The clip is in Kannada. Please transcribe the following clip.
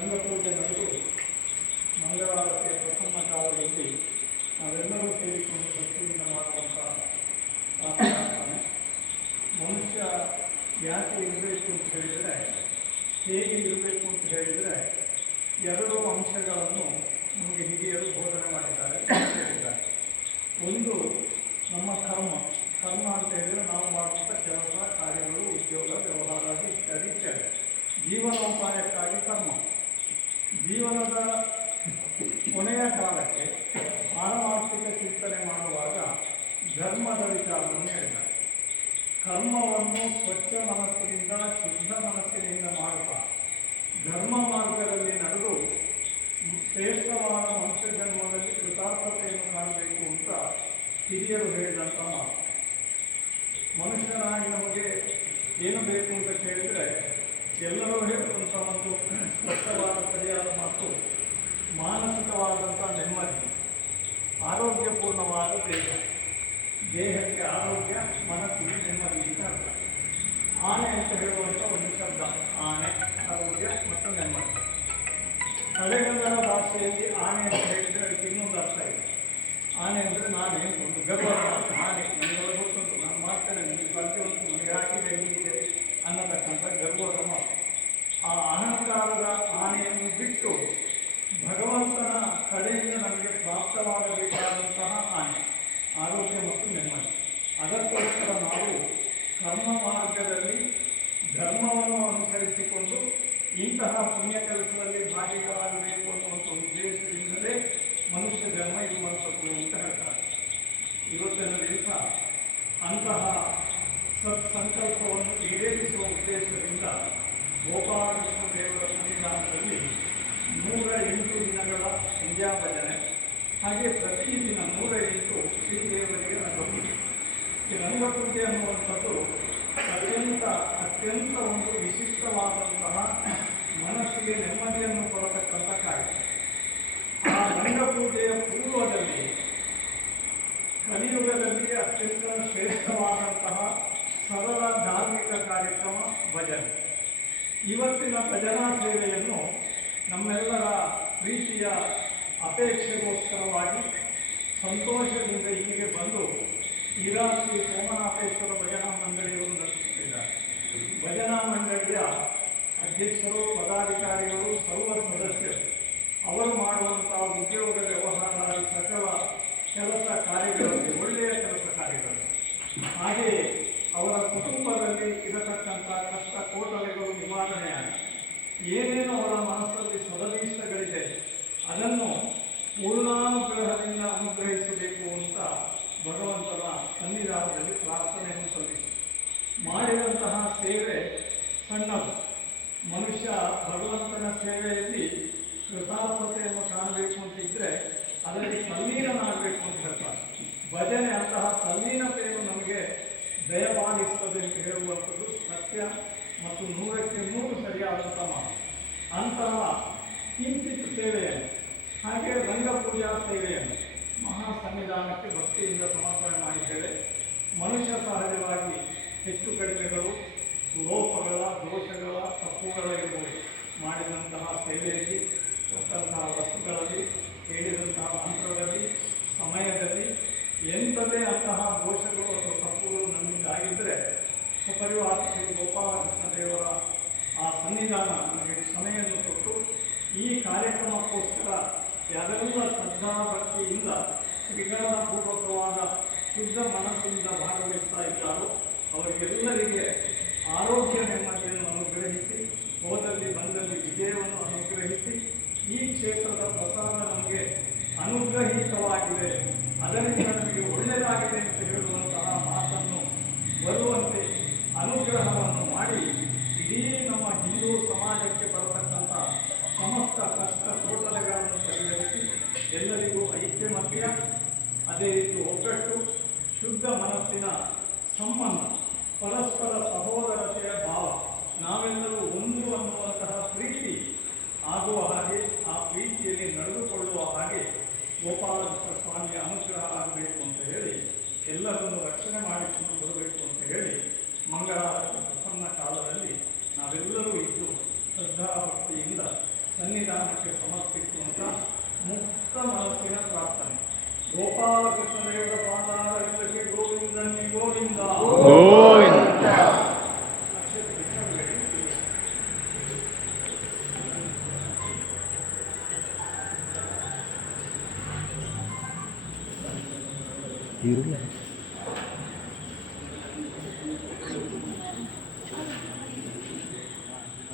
ರಂಗಪೂಜೆ ನಡೆದು ಮಂಗಳವಾರಕ್ಕೆ ಪ್ರಸನ್ನ ಕಾಲದಲ್ಲಿ ನಾವೆಲ್ಲರೂ ಸೇರಿಕೊಂಡು ಭಕ್ತಿಯಿಂದ ಮಾಡುವಂಥ ಮನುಷ್ಯ ಯಾಕೆ ಇರಬೇಕು ಅಂತ ಹೇಳಿದರೆ, ಹೇಗೆ ಇರಬೇಕು ಅಂತ ಹೇಳಿದರೆ, ಎರಡು ಅಂಶಗಳನ್ನು ನಮಗೆ ಹಿರಿಯರು ಬೋಧನೆ ಮಾಡಿದ್ದಾರೆ ಹೇಳಿದ್ದಾರೆ ಒಂದು ನಮ್ಮ ಕರ್ಮ ಕರ್ಮ ಅಂತ ಹೇಳಿದರೆ ನಾವು ಮಾಡುವಂಥ ಕೆಲಸ ಕಾರ್ಯಗಳು ಉದ್ಯೋಗ ವ್ಯವಹಾರ ಇತ್ಯಾದಿ ಇತ್ಯಾದಿ ಜೀವನೋಪಾಯಕ್ಕಾಗಿ ಕರ್ಮ ಜೀವನದ ಕೊನೆಯ ಕಾಲಕ್ಕೆ ಪಾರಮಾರ್ಥಿಕ ಚಿಂತನೆ ಮಾಡುವಾಗ ಧರ್ಮದ ವಿಚಾರವನ್ನು ಹೇಳಿದ್ದಾರೆ. ಕರ್ಮವನ್ನು ಸ್ವಚ್ಛ ಮನಸ್ಸಿನಿಂದ, ಶುದ್ಧ ಮನಸ್ಸಿನಿಂದ ಮಾಡುತ್ತಾ, ಧರ್ಮ ಮಾರ್ಗದಲ್ಲಿ ನಡೆದು ಶ್ರೇಷ್ಠವಾದ ಮನುಷ್ಯ ಜನ್ಮದಲ್ಲಿ ಕೃತಾರ್ಥತೆಯನ್ನು ಕಾಣಬೇಕು ಅಂತ ಹಿರಿಯರು ಹೇಳಿದಂಥ ಮಾತು. ಮನುಷ್ಯನಾಗಿ ನಮಗೆ ಏನು ಬೇಕು ಅಂತ ಕೇಳಿದರೆ ಎಲ್ಲರೂ ಹೇಳುವಂಥ ಒಂದು ಸ್ಪಷ್ಟವಾದ ಮಾನಸಿಕವಾದಂಥ ನೆಮ್ಮದಿ, ಆರೋಗ್ಯಪೂರ್ಣವಾದ ದೇಹ. ದೇಹಕ್ಕೆ ಆರೋಗ್ಯ, ಮನಸ್ಸಿಗೆ ನೆಮ್ಮದಿ ಅಂತ ಅರ್ಥ. ಆನೆ ಅಂತ ಹೇಳುವಂಥ ಒಂದು ಶಬ್ದ. ಆನೆ, ಆರೋಗ್ಯ ಮತ್ತು ನೆಮ್ಮದಿ. ಹಳೆಗನ್ನಡ ಭಾಷೆಯಲ್ಲಿ ಆನೆ ಅಂತ ಹೇಳಿದರೆ ಅದಕ್ಕೆ ಇನ್ನೊಂದು ಅರ್ಥ ಇದೆ. ಆನೆ ಅಂದರೆ ನಾನೇ ಒಂದು ಗರ್ವದ ಭಗವಂತನ ಕಡೆಯಿಂದ ನಮಗೆ ಪ್ರಾಪ್ತವಾಗಬೇಕಾದಂತಹ ಆನೆ, ಆರೋಗ್ಯ ಮತ್ತು ನೆಮ್ಮದಿ. ಅದಕ್ಕೋಸ್ಕರ ನಾವು ಕರ್ಮ ಮಾರ್ಗದಲ್ಲಿ ಧರ್ಮವನ್ನು ಅನುಸರಿಸಿಕೊಂಡು ಇಂತಹ ಪುಣ್ಯ ಕೆಲಸದಲ್ಲಿ ಭಾಗಿಗಳಾಗಬೇಕು ಅನ್ನುವಂಥ ಉದ್ದೇಶದಿಂದಲೇ ಮನುಷ್ಯ ಜನ್ಮ ಇರುವಂಥದ್ದು ಅಂತ ಹೇಳ್ತಾರೆ. ಇವತ್ತಿನ ದಿವಸ ಅಂತಹ ಸತ್ಸಂಕಲ್ಪವನ್ನು ಈಡೇರಿಸುವ ಉದ್ದೇಶದಿಂದ ಗೋಪಾಲಕೃಷ್ಣ ದೇವರ ಸನ್ನಿಧಾನದಲ್ಲಿ ನೂರ ಹಾಗೆ ಪ್ರತಿದಿನ ನೂರ ಎಂಟು ಶ್ರೀದೇವರಿಗೆ ಈ ರಂಗಪೂಜೆ ಅನ್ನುವಂಥದ್ದು ಅತ್ಯಂತ ಅತ್ಯಂತ ಒಂದು ವಿಶಿಷ್ಟವಾದಂತಹ ಮನಸ್ಸಿಗೆ ನೆಮ್ಮದಿಯನ್ನು ಕೊಡತಕ್ಕಂಥ ಕಾರ್ಯ. ಆ ರಂಗಪೂಜೆಯ ಪೂರ್ವದಲ್ಲಿ ಕಲಿಯುಗದಲ್ಲಿ ಅತ್ಯಂತ ಶ್ರೇಷ್ಠವಾದಂತಹ ಸರಳ ಧಾರ್ಮಿಕ ಕಾರ್ಯಕ್ರಮ ಭಜನೆ. ಇವತ್ತಿನ ಭಜನಾ ಸೇವೆಯನ್ನು ನಮ್ಮೆಲ್ಲರ ಪ್ರೀತಿಯ ಅಪೇಕ್ಷೆಗೋಸ್ಕರವಾಗಿ ಸಂತೋಷದಿಂದ ಇಲ್ಲಿಗೆ ಬಂದು ಇರಾ ಶ್ರೀ ಸೋಮನಾಥೇಶ್ವರ ಭಜನಾ ಮಂಡಳಿಯವರು ನಡೆಸುತ್ತಿದ್ದಾರೆ. ಭಜನಾ ಮಂಡಳಿಯ ಅಧ್ಯಕ್ಷರು, ಪದಾಧಿಕಾರಿಗಳು, ಸರ್ವ ಸದಸ್ಯರು, ಅವರು ಮಾಡುವಂತಹ ಉದ್ಯೋಗ ವ್ಯವಹಾರ, ಸಕಲ ಕೆಲಸ ಕಾರ್ಯಗಳಲ್ಲಿ, ಒಳ್ಳೆಯ ಕೆಲಸ ಕಾರ್ಯಗಳು ಹಾಗೆಯೇ ಅವರ ಕುಟುಂಬದಲ್ಲಿ ಇರತಕ್ಕಂಥ ಕಷ್ಟ ಕೋಟಲೆಗಳು ನಿವಾರಣೆಯಾಗಿ, ಏನೇನು ಅವರ ಮನಸ್ಸಲ್ಲಿ ಸದಭೀಷ್ಟಗಳಿದೆ ಅದನ್ನು ಪೂರ್ಣಾನುಗ್ರಹದಿಂದ ಅನುಗ್ರಹಿಸಬೇಕು ಅಂತ ಭಗವಂತನ ಸನ್ನಿಧಾನದಲ್ಲಿ ಪ್ರಾರ್ಥನೆಯನ್ನು ಸಲ್ಲಿಸಿ ಮಾಡಿದಂತಹ ಸೇವೆ ಸಣ್ಣದು. ಮನುಷ್ಯ ಭಗವಂತನ ಸೇವೆಯಲ್ಲಿ ಕೃತಾರ್ಥತೆಯನ್ನು ಅಂತಿದ್ರೆ ಅದರಲ್ಲಿ ತಲ್ಲೀನನಾಗಬೇಕು ಅಂತ ಹೇಳ್ತಾರೆ ಭಜನೆ ಅಂತಹ ತಲ್ಲೀನತೆಯನ್ನು ನಮಗೆ ದಯಪಾಲಿಸ್ತದೆ ಅಂತ ಹೇಳುವಂಥದ್ದು ಸತ್ಯ ಮತ್ತು ನೂರಕ್ಕೆ ನೂರು ಸರಿಯಾದಂಥ ಮಾತು ಅಂತಹ ಕಿಂಚಿತ್ ಸೇವೆಯನ್ನು ಹಾಗೆ ರಂಗಪೂಜಾ ಸೇವೆಯನ್ನು ಮಹಾ ಸನ್ನಿಧಾನಕ್ಕೆ ಭಕ್ತಿಯಿಂದ ಸಮರ್ಪಣೆ ಮಾಡಿದ್ದೇವೆ ಮನುಷ್ಯ ಸಹಜವಾಗಿ ಹೆಚ್ಚು ಕಡಿಮೆಗಳು ಲೋಪಗಳ ದೋಷಗಳ ಇರಬಹುದು ಮಾಡಿದಂತಹ ಸೇವೆಯಲ್ಲಿ ಕೊಟ್ಟಂತಹ ವಸ್ತುಗಳಲ್ಲಿ, ಹೇಳಿದಂತಹ ಮಂತ್ರದಲ್ಲಿ, ಸಮಯದಲ್ಲಿ ಎಂಥದೇ ಅಂತಹ ದೋಷಗಳು ಅಥವಾ ತಪ್ಪುಗಳು ನಮ್ಮಿಂದಾಗಿದ್ದರೆ ಸಪರಿವಾರ ಶ್ರೀ ಗೋಪಾಲಕೃಷ್ಣ ದೇವರ ಆ ಸನ್ನಿಧಾನ, ನಮಗೆ ಸಮಯವನ್ನು ಕೊಟ್ಟು ಈ ಕಾರ್ಯಕ್ರಮಕ್ಕೋಸ್ಕರ ಭಕ್ತಿಯಿಂದ ಶ್ರೀಗಣಪೂರ್ವಕವಾದ ಶುದ್ಧ ಮನಸ್ಸಿನಿಂದ ಭಾಗವಹಿಸ್ತಾ ಇದ್ದಾರೋ, ಅವರಿಗೆಲ್ಲರಿಗೆ ಆರೋಗ್ಯ ನೆಮ್ಮದಿಯನ್ನು ಅನುಗ್ರಹಿಸಿ, ಹೋದಲ್ಲಿ ಬಂದಲ್ಲಿ ವಿಜಯವನ್ನು ಅನುಗ್ರಹಿಸಿ, ಈ ಕ್ಷೇತ್ರದ ಪ್ರಸಾದ ನಮಗೆ ಅನುಗ್ರಹಿತವಾಗಿದೆ. ಅದರಿಂದ ಗೋಪಾಲಕೃಷ್ಣ ಸ್ವಾಮಿಯ ಅನುಗ್ರಹ ಆಗಬೇಕು ಅಂತ ಹೇಳಿ ಎಲ್ಲರನ್ನು ರಕ್ಷಣೆ ಮಾಡಿಕೊಂಡು ಬರಬೇಕು ಅಂತ ಹೇಳಿ ಮಂಗಳಾರತಿ ಪ್ರಸನ್ನ ಕಾಲದಲ್ಲಿ ನಾವೆಲ್ಲರೂ ಇದ್ದು ಶ್ರದ್ಧಾಭಕ್ತಿಯಿಂದ ಸನ್ನಿಧಾನಕ್ಕೆ ಸಮರ್ಪಿಸುವಂಥ ಮುಕ್ತ ಮನಸ್ಸಿನ ಪ್ರಾರ್ಥನೆ. Gopalakrishna Hero lang.